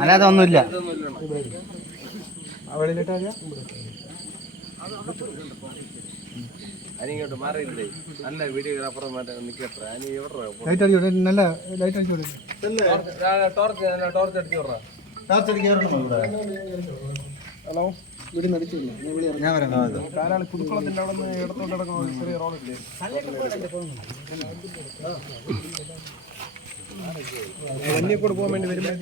അല്ലാതെ ഒന്നുമില്ല. അനിങ്ങോട്ട് മാറിയില്ലേ? നല്ല വീഡിയോഗ്രാഫർ നല്ല ലൈറ്റ് അടിച്ചു ടോർച്ച് അടിച്ചു വിടറാ. ഹലോ, വീട് നടിച്ചില്ല. ഞാൻ വരാം. കാലാളി പുതുക്കുളത്തിന്റെ അവിടെ നിന്ന് ഇടത്തോട്ട് കിടക്കുന്ന ചെറിയ റോഡില്ലേ? വന്യക്കൂട് പോകാൻ വേണ്ടി വരുമ്പോൾ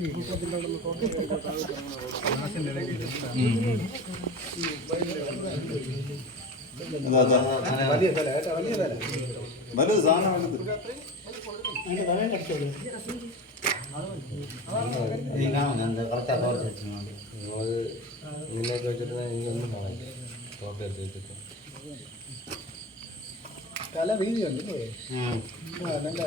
നിന്നൊക്കെ വെച്ചിട്ട് എനിക്കൊന്നും ഫോട്ടോ എടുത്ത് വെച്ചിട്ട് കല വീതിയുണ്ട്. നല്ല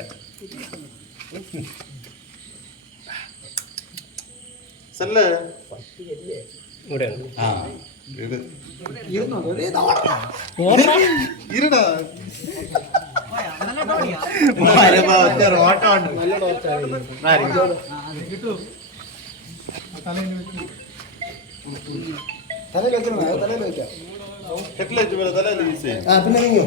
പിന്നെ നീങ്ങോ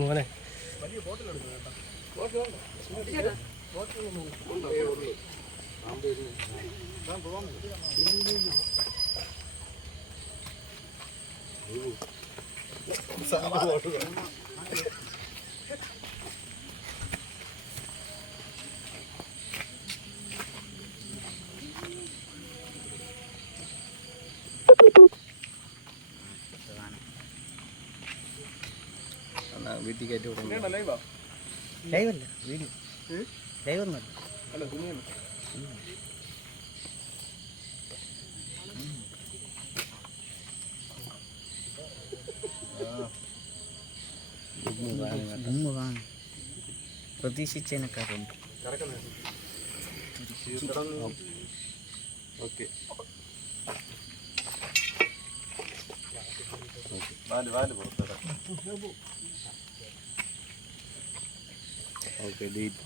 മോനെ വീട്ടിൽ കയറ്റി വിടുന്നു. ലൈവല്ല, വീഡിയോ ലൈവൊന്നുമല്ല. പ്രതീക്ഷിച്ചതിനെക്കാരുണ്ട്. ഓക്കെ,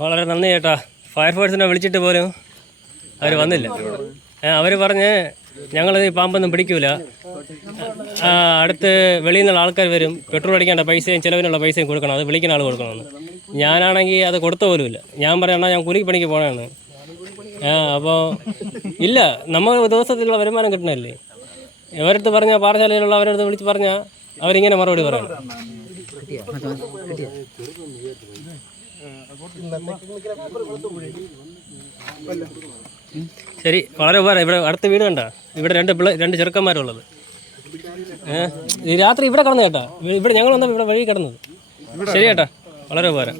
വളരെ നന്ദി ചേട്ടാ. ഫയർഫോഴ്സിനെ വിളിച്ചിട്ട് പോലും അവർ വന്നില്ല. അവർ പറഞ്ഞ് ഞങ്ങളിത് ഈ പാമ്പൊന്നും പിടിക്കൂല, അടുത്ത് വെളിയിൽ നിന്നുള്ള ആൾക്കാർ വരും, പെട്രോൾ അടിക്കേണ്ട പൈസയും ചിലവിനുള്ള പൈസയും കൊടുക്കണം, അത് വിളിക്കുന്ന ആൾ കൊടുക്കണമെന്ന്. ഞാനാണെങ്കിൽ അത് കൊടുത്ത പോലുമില്ല. ഞാൻ പറയണ ഞാൻ കൂലിക്ക് പണിക്ക് പോകണമെന്ന്. അപ്പോൾ ഇല്ല, നമ്മൾ ദിവസത്തിലുള്ള വരുമാനം കിട്ടണമല്ലേ. ഇവരടുത്ത് പറഞ്ഞാൽ പാഠശാലയിലുള്ള അവരടുത്ത് വിളിച്ച് പറഞ്ഞാൽ അവരിങ്ങനെ മറുപടി പറയണം. ശരി, വളരെ ഉപകാരം. ഇവിടെ അടുത്ത വീട് കണ്ട, ഇവിടെ രണ്ട് ചെറുക്കന്മാരുള്ളത്. ഈ രാത്രി ഇവിടെ കിടന്നു കേട്ടാ. ഇവിടെ ഞങ്ങൾ വന്നപ്പോൾ ഇവിടെ വഴി കിടന്നത്. ശരി ചേട്ടാ, വളരെ ഉപകാരം.